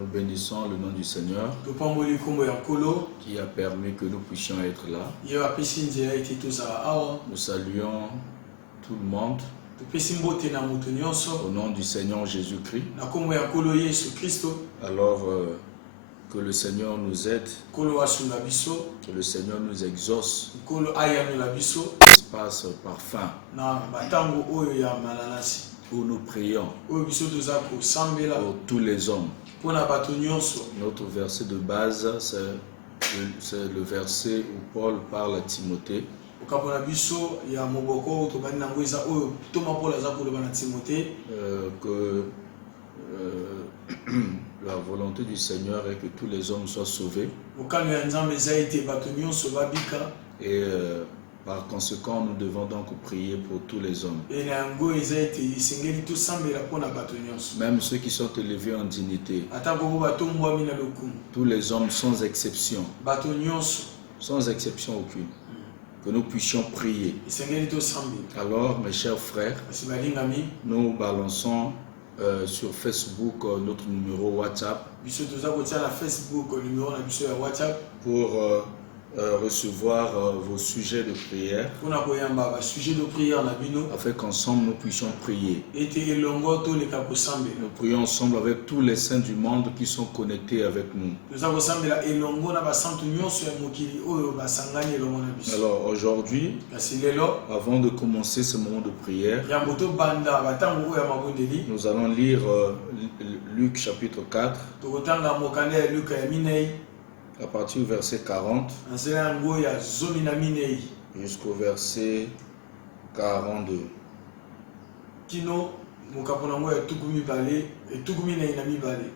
Nous bénissons le nom du Seigneur qui a permis que nous puissions être là. Nous saluons tout le monde au nom du Seigneur Jésus-Christ. Alors que le Seigneur nous aide, que le Seigneur nous exauce, qu'il passe par fin. Où nous prions pour tous les hommes. Notre verset de base, c'est le verset où Paul parle à Timothée. Que la volonté du Seigneur est que tous les hommes soient sauvés. Et par conséquent, nous devons donc prier pour tous les hommes. Même ceux qui sont élevés en dignité. Tous les hommes sans exception. Sans exception aucune. Que nous puissions prier. Alors, mes chers frères, nous balançons sur Facebook notre numéro WhatsApp pour recevoir vos sujets de prière afin qu'ensemble nous puissions prier. Nous prions ensemble avec tous les saints du monde qui sont connectés avec nous. Alors aujourd'hui, avant de commencer ce moment de prière, nous allons lire Luc chapitre 4 à partir du verset 40 jusqu'au verset 42.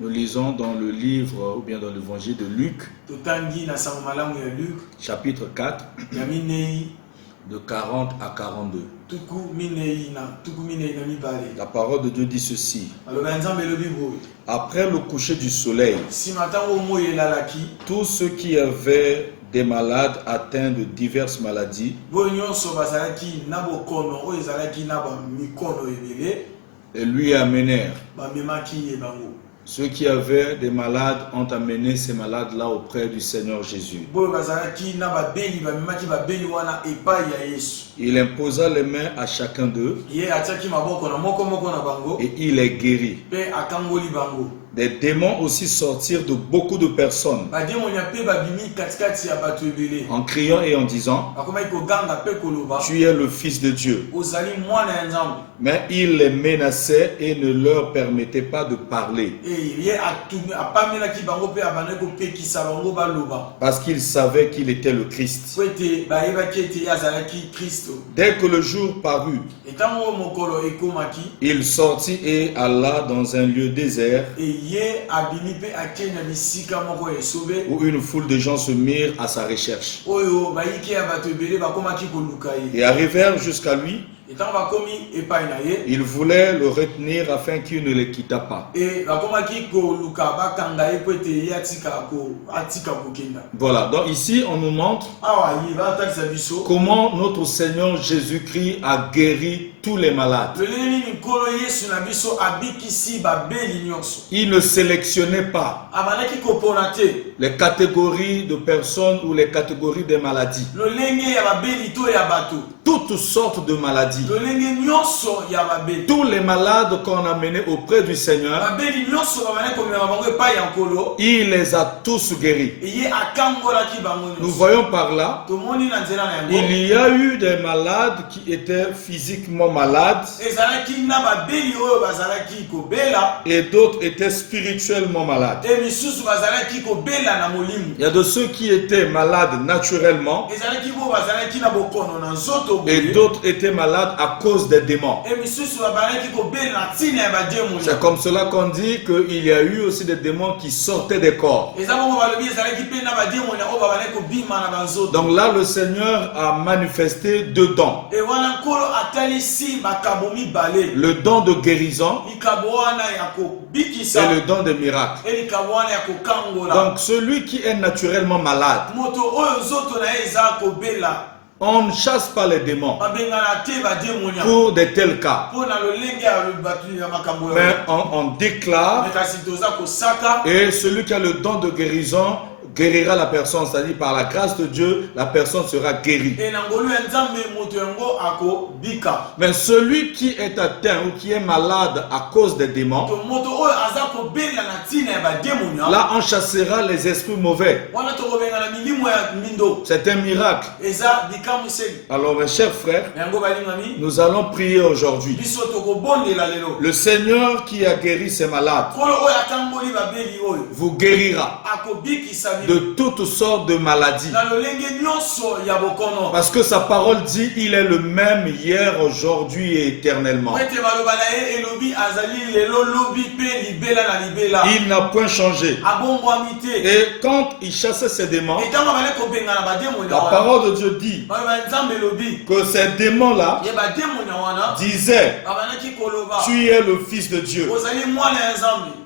Nous lisons dans le livre ou bien dans l'évangile de Luc, chapitre 4, de 40 à 42. La parole de Dieu dit ceci. Après le coucher du soleil, tous ceux qui avaient des malades atteints de diverses maladies et lui amenèrent. Ceux qui avaient des malades ont amené ces malades-là auprès du Seigneur Jésus. Il imposa les mains à chacun d'eux et il les guérit. Des démons aussi sortirent de beaucoup de personnes en criant et en disant: tu es le Fils de Dieu. Mais il les menaçait et ne leur permettait pas de parler, parce qu'il savait qu'il était le Christ. Dès que le jour parut, il sortit et alla dans un lieu désert où une foule de gens se mirent à sa recherche et arrivèrent jusqu'à lui. Il voulait le retenir afin qu'il ne les quittât pas. Voilà, donc ici on nous montre comment notre Seigneur Jésus-Christ a guéri tous les malades. Il ne sélectionnait pas les catégories de personnes ou les catégories de maladies. Toutes sortes de maladies. Tous les malades qu'on a menés auprès du Seigneur, il les a tous guéris. Nous voyons par là, il y a eu des malades qui étaient physiquement malades et d'autres étaient spirituellement malades. Il y a de ceux qui étaient malades naturellement et d'autres étaient malades à cause des démons. C'est comme cela qu'on dit qu'il y a eu aussi des démons qui sortaient des corps. Donc là, le Seigneur a manifesté deux dons. Le don de guérison et le don de miracle. Donc celui qui est naturellement malade, On ne chasse pas les démons pour de tels cas. Mais on déclare, et celui qui a le don de guérison guérira la personne, c'est-à-dire par la grâce de Dieu, la personne sera guérie. Mais celui qui est atteint ou qui est malade à cause des démons, là on chassera les esprits mauvais. C'est un miracle. Alors mes chers frères, nous allons prier aujourd'hui. Le Seigneur qui a guéri ces malades vous guérira de toutes sortes de maladies. Parce que sa parole dit il est le même hier, aujourd'hui et éternellement. Il n'a point changé. Et quand il chassait ces démons, la parole de Dieu dit que ces démons-là disaient tu es le Fils de Dieu.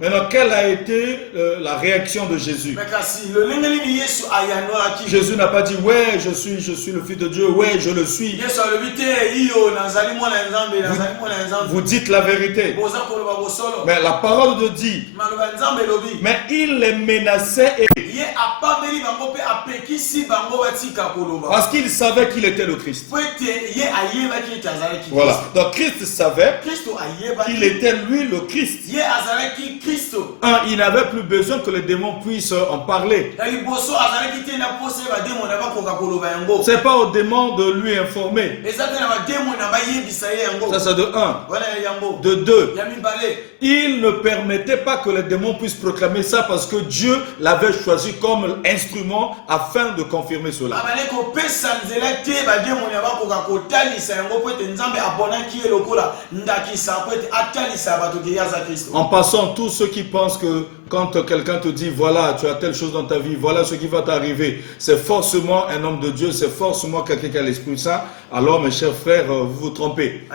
Maintenant, quelle a été la réaction de Jésus? Jésus n'a pas dit ouais je suis le Fils de Dieu, ouais je le suis. Vous dites la vérité. Mais la parole de Dieu dit mais il les menaçait et parce qu'il savait qu'il était le Christ. Voilà. Donc Christ savait qu'il était lui le Christ. Un, il n'avait plus besoin que les démons puissent en parler. C'est pas aux démons de lui informer. Ça c'est de un. De deux, il ne permettait pas que les démons puissent proclamer ça parce que Dieu l'avait choisi comme instrument afin de confirmer cela. En passant, tous ceux qui pensent que quand quelqu'un te dit voilà tu as telle chose dans ta vie, voilà ce qui va t'arriver, c'est forcément un homme de Dieu, c'est forcément quelqu'un qui a l'Esprit Saint, alors mes chers frères, vous vous trompez.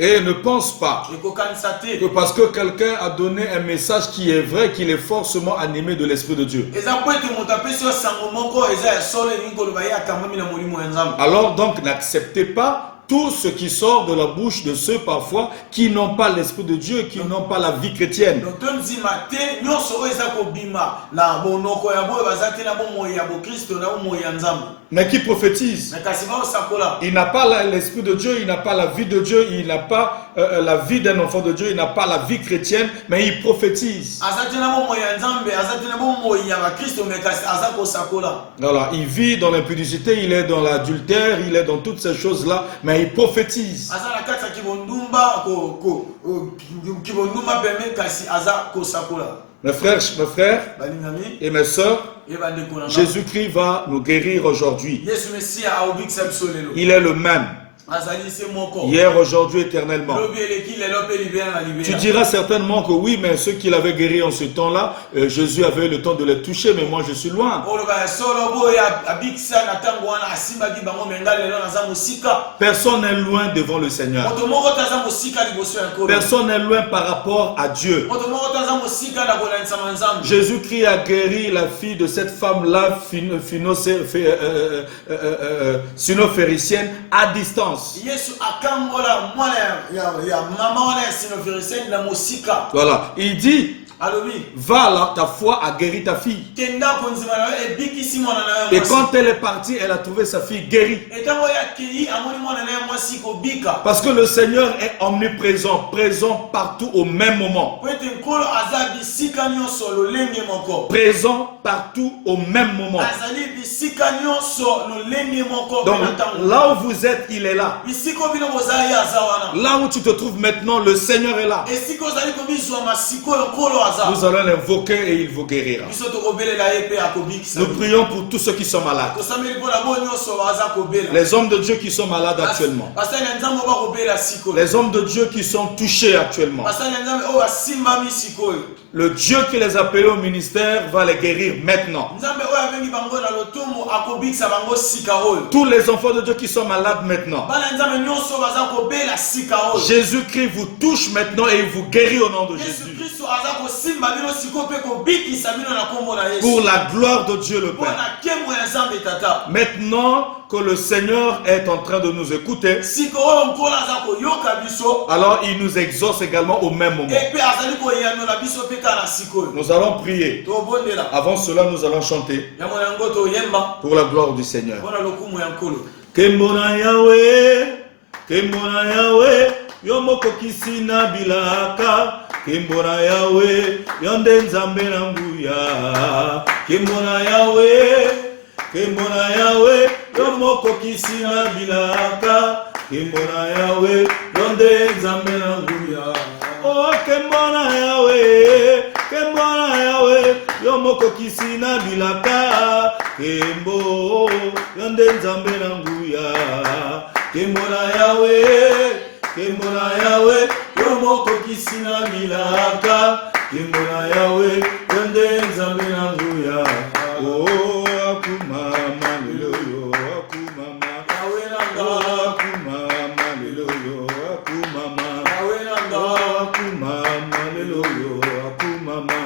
Et ne pense pas que parce que quelqu'un a donné un message qui est vrai, qu'il est forcément animé de l'Esprit de Dieu. Alors donc n'acceptez pas tout ce qui sort de la bouche de ceux parfois qui n'ont pas l'Esprit de Dieu, qui n'ont pas la vie chrétienne. Mais qui prophétise. Il n'a pas l'Esprit de Dieu, il n'a pas la vie de Dieu, il n'a pas la vie d'un enfant de Dieu, il n'a pas la vie chrétienne, mais il prophétise. Voilà, il vit dans l'impudicité, il est dans l'adultère, il est dans toutes ces choses-là, mais il prophétise. Mes frères et mes sœurs, Jésus-Christ va nous guérir aujourd'hui. Il est le même. Hier, aujourd'hui, éternellement. Tu diras certainement que oui, mais ceux qui l'avaient guéri en ce temps-là, Jésus avait le temps de les toucher, mais moi je suis loin. Personne n'est loin devant le Seigneur. Personne n'est loin par rapport à Dieu. Jésus-Christ a guéri la fille de cette femme-là, synophéricienne, à distance. Voilà, il dit va là, ta foi a guéri ta fille. Et quand elle est partie, elle a trouvé sa fille guérie. Parce que le Seigneur est omniprésent, présent partout au même moment. Présent partout au même moment. Donc là où vous êtes, il est là. Là où tu te trouves maintenant, le Seigneur est là. Nous allons l'invoquer et il vous guérira. Nous prions pour tous ceux qui sont malades. Les hommes de Dieu qui sont malades actuellement. Les hommes de Dieu qui sont touchés actuellement. Le Dieu qui les a appelés au ministère va les guérir maintenant. Tous les enfants de Dieu qui sont malades maintenant, Jésus-Christ vous touche maintenant et il vous guérit au nom de Jésus. Pour la gloire de Dieu le Père. Maintenant que le Seigneur est en train de nous écouter, alors il nous exauce également au même moment. Nous allons prier. Avant cela, nous allons chanter pour la gloire du Seigneur. Kembona Yahweh, Kembona Yahweh, Yomoko Kisina Bilaka, Kembona Yahweh, Yonde Nzambe Nanguya, Kembona Yahweh, Kembona Yahweh, Yomoko Kisina Bilaka, Kembona Yahweh, Yonde Nzambe Nanguya. Oh, Kembona Yahweh, Kembona Yahweh, Yomoko Kisina Bilaka, Kembo, Yonde Nzambe Nanguya. Kembona Yahweh, Kembona Yahweh, Yomoko Kisina Bilaka, Kembona Yahweh, Yonde Nzambe Nanguya. Oh, akumama leloyo, akumama. Oh, akumama leloyo, akumama. Oh, akumama leloyo, akumama.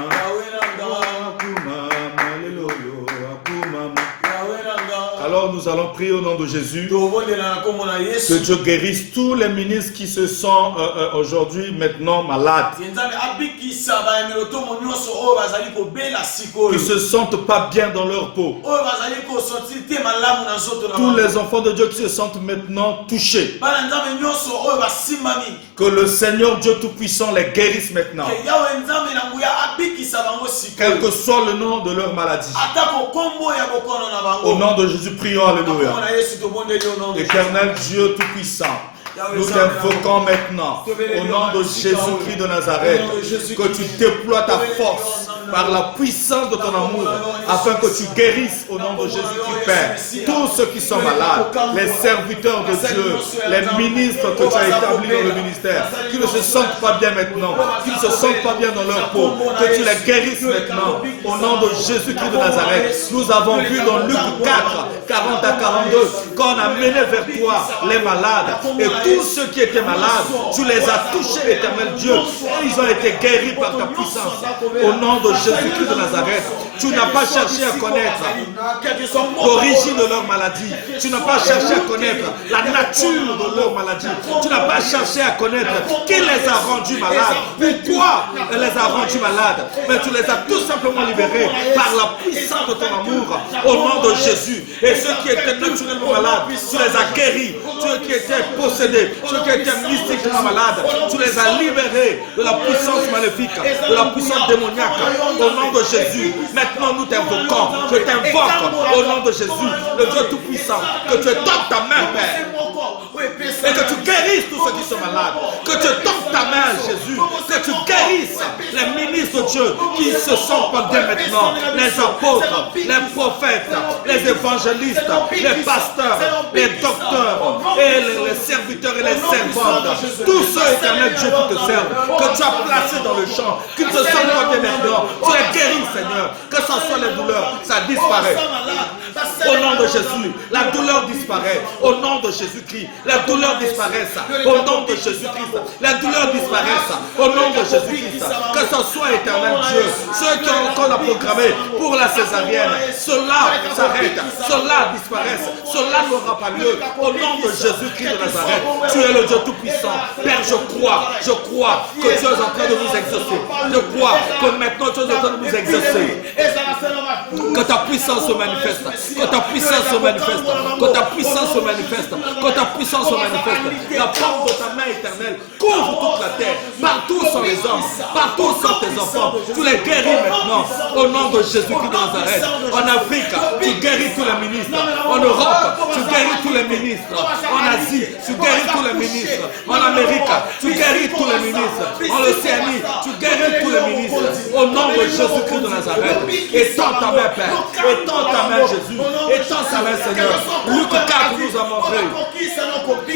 Alors nous allons prier au nom de Jésus que Dieu guérisse tous les ministres qui se sont aujourd'hui maintenant malades, qui se sentent pas bien dans leur peau, tous les enfants de Dieu qui se sentent maintenant touchés, que le Seigneur Dieu Tout-Puissant les guérisse maintenant, quel que soit le nom de leur maladie. Au nom de Jésus, prions, alléluia. Éternel Dieu Tout-Puissant, nous t'invoquons maintenant, au nom de Jésus-Christ de Nazareth, que tu déploies ta force par la puissance de ton amour, afin que tu guérisses au nom de Jésus-Christ, Père, tous ceux qui sont malades, les serviteurs de Dieu, les ministres que tu as établis dans le ministère, qui ne se sentent pas bien maintenant, qui ne se sentent pas bien dans leur peau, que tu les guérisses maintenant, au nom de Jésus-Christ de Nazareth. Nous avons vu dans Luc 4, 40 à 42, qu'on a mené vers toi les malades, et tous ceux qui étaient malades, tu les as touchés, éternel Dieu, et ils ont été guéris par ta puissance. Au nom de Jésus-Christ de Nazareth, tu n'as pas cherché à connaître l'origine de leur maladie. Tu n'as pas cherché à connaître la nature de leur maladie. Tu n'as pas cherché à connaître qui les a rendus malades, pourquoi elle les a rendus malades. Mais tu les as tout simplement libérés par la puissance de ton amour au nom de Jésus. Et ceux qui étaient naturellement malades, tu les as guéris. Ceux qui étaient possédés, ceux qui étaient mystiquement malades, tu les as libérés de la puissance maléfique, de la puissance démoniaque. Au nom de Jésus, maintenant nous t'invoquons. Je t'invoque au nom de Jésus, le Dieu Tout-Puissant, que tu étends ta main, Père, et que tu guérisses tous ceux qui sont malades. Que tu tends ta main, Jésus, que tu guérisses les ministres de Dieu qui se sentent pas bien maintenant, les apôtres, les prophètes, les évangélistes, les pasteurs, les docteurs et les serviteurs et les servantes, tous ceux, éternel Dieu, qui te servent, que tu as placés dans le champ, qui ne se sentent pas bien maintenant, tu les guéris, Seigneur, que ce soit les douleurs, ça disparaît. Au nom de Jésus, la douleur disparaît. Au nom de Jésus-Christ, la douleur disparaît. Au nom de Jésus-Christ, la douleur disparaît. Au nom de Jésus-Christ, que ce soit, éternel Dieu, ceux qui ont encore la programmé pour la césarienne, cela s'arrête, cela disparaît, cela n'aura pas lieu. Au nom de Jésus-Christ de Nazareth, tu es le Dieu Tout-Puissant. Père, je crois que tu es en train de nous exaucer. Je crois que maintenant tu es en train de nous exaucer. Que ta puissance se manifeste. Que ta puissance se manifeste. Que ta puissance se manifeste. Que ta puissance se manifeste. La forme de ta main éternelle couvre toute la terre. Partout sont les hommes. Partout sont tes enfants. Tu les guéris maintenant. Au nom de Jésus-Christ de Nazareth. En Afrique, tu guéris tous les ministres. En Europe, tu guéris tous les ministres. En Asie, tu guéris tous les ministres. En Amérique, tu guéris tous les ministres. En Océanie, tu guéris tous les ministres. Au nom de Jésus-Christ de Nazareth. Étends ta main, Père. Étends ta main, Jésus. Étends ta main, Seigneur. Luc 4 nous a montré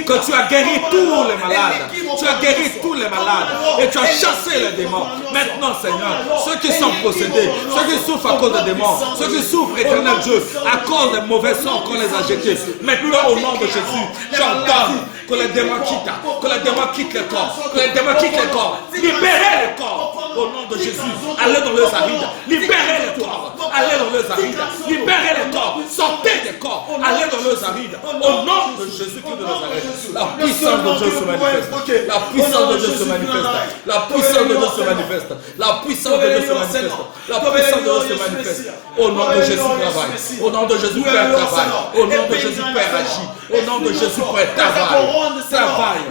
que tu as guéri tous les malades. Tu as guéri tous les malades. Et tu as chassé les démons. Maintenant, Seigneur, ceux qui sont possédés, ceux qui souffrent à cause des démons, ceux qui souffrent, éternel Dieu, à cause des mauvais sangs qu'on les a jetés. Maintenant, au nom de Jésus, j'ordonne que les démons quittent le corps, que les démons quittent le corps. Libérez le corps. Au nom de Jésus, allez dans les arides, libérez les corps, allez dans les arides, libérez les corps, sortez des corps, allez dans les arides. Au nom de Jésus-Christ de Nazareth, la puissance de Dieu se manifeste, la puissance de Dieu se manifeste, la puissance de Dieu se manifeste, la puissance de Dieu se manifeste, la puissance de Dieu se manifeste. Au nom de Jésus travaille, au nom de Jésus Père travaille, au nom de Jésus Père agit, au nom de Jésus Père travaille.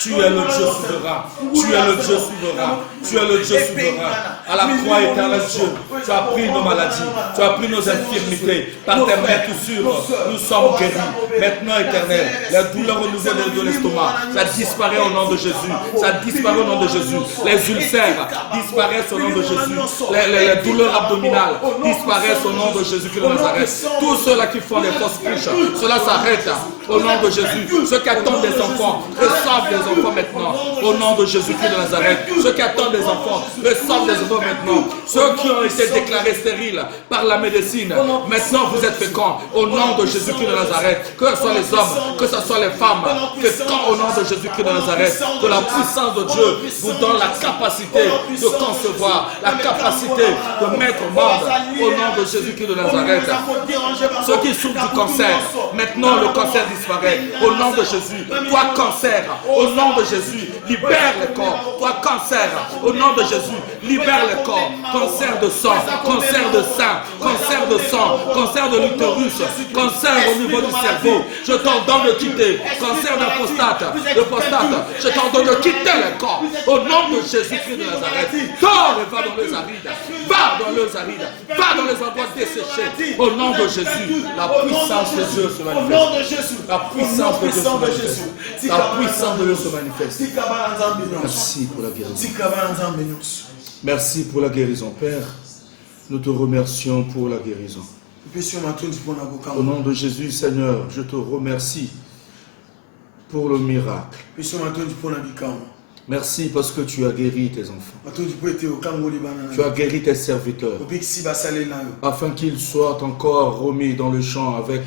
Tu es le Dieu souverain. Tu es le Dieu souverain. Tu es le Dieu souverain. À la croix, éternel Dieu, tu as pris nos maladies, tu as pris nos infirmités. Par tes mains tout sûr, nous sommes guéris. Maintenant, éternel, la douleur au niveau de l'estomac, ça disparaît au nom de Jésus. Ça disparaît au nom de Jésus. Les ulcères disparaissent au nom de Jésus. Les douleurs abdominales disparaissent au nom de Jésus-Christ de Nazareth. Tous ceux-là qui font des fausses couches, cela s'arrête au nom de Jésus. Ceux qui attendent des enfants, reçoivent des enfants maintenant. Au nom de Jésus-Christ de Nazareth. Ceux qui attendent des enfants, reçoivent des enfants maintenant. Ceux qui ont été déclarés stériles par la médecine, maintenant vous êtes féconds. Au nom de Jésus-Christ de Nazareth. Que ce soit les hommes, que ce soit les femmes, féconds au nom de Jésus-Christ de Nazareth. Que la puissance de Dieu vous donne la capacité de concevoir, la capacité de mettre au monde. Au nom de Jésus-Christ de Nazareth. Ceux qui souffrent du cancer, maintenant le cancer disparaît. Au nom de Jésus. Toi, cancer, au nom de Jésus, libère le corps. Toi, cancer, au nom de Jésus, libère le corps. Cancer de sang, cancer de sein, cancer de sang, cancer de l'utérus, cancer au niveau du cerveau. Je t'ordonne de quitter. Cancer de prostate, je t'ordonne de quitter le corps. Au nom de Jésus-Christ de Nazareth. Sors et va dans les arides. Va dans les arides. Va dans les endroits desséchés. Au nom de Jésus, la puissance de Dieu se manifeste. La puissance de Dieu se manifeste. La puissance de Dieu se manifeste. Merci pour la guérison. Merci pour la guérison, Père. Nous te remercions pour la guérison. Au nom de Jésus, Seigneur, je te remercie pour le miracle. Merci parce que tu as guéri tes enfants. Tu as guéri tes serviteurs. Afin qu'ils soient encore remis dans le champ avec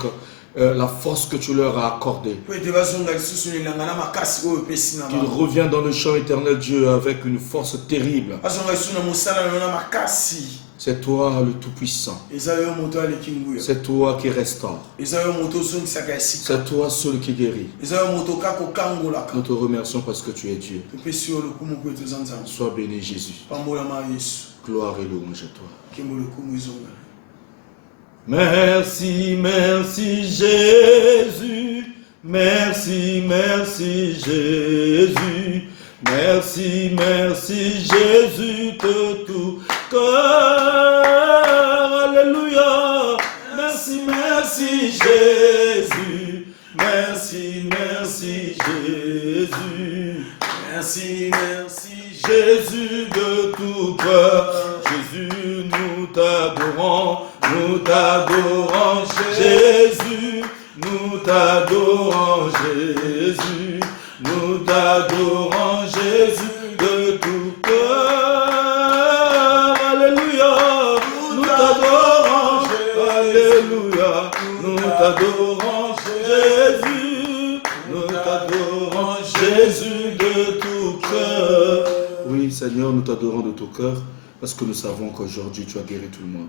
la force que tu leur as accordée. Qu'ils reviennent dans le champ, éternel Dieu, avec une force terrible. C'est toi le Tout-Puissant. C'est toi qui restaure. C'est toi seul qui guérit. Nous te remercions parce que tu es Dieu. Sois béni Jésus. Gloire et louange à toi. Merci, merci Jésus. Merci, merci Jésus. Merci, merci Jésus de tout cœur. Alléluia. Merci, merci Jésus. Merci, merci Jésus. Merci, merci Jésus de tout cœur. Jésus, nous t'adorons. Nous t'adorons Jésus. Nous t'adorons Jésus. Nous t'adorons Jésus de tout cœur. Alléluia. Nous t'adorons Alléluia. Nous t'adorons Jésus. Nous t'adorons Jésus de tout cœur. Oui, Seigneur, nous t'adorons de tout cœur parce que nous savons qu'aujourd'hui tu as guéri tout le monde.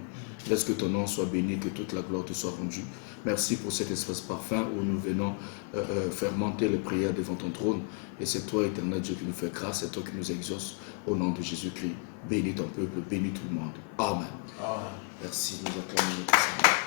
Laisse que ton nom soit béni, que toute la gloire te soit rendue. Merci pour cet espace parfum où nous venons faire monter les prières devant ton trône. Et c'est toi, éternel Dieu, qui nous fait grâce, c'est toi qui nous exauce. Au nom de Jésus-Christ, bénis ton peuple, bénis tout le monde. Amen. Merci, nous acclamons notre Seigneur.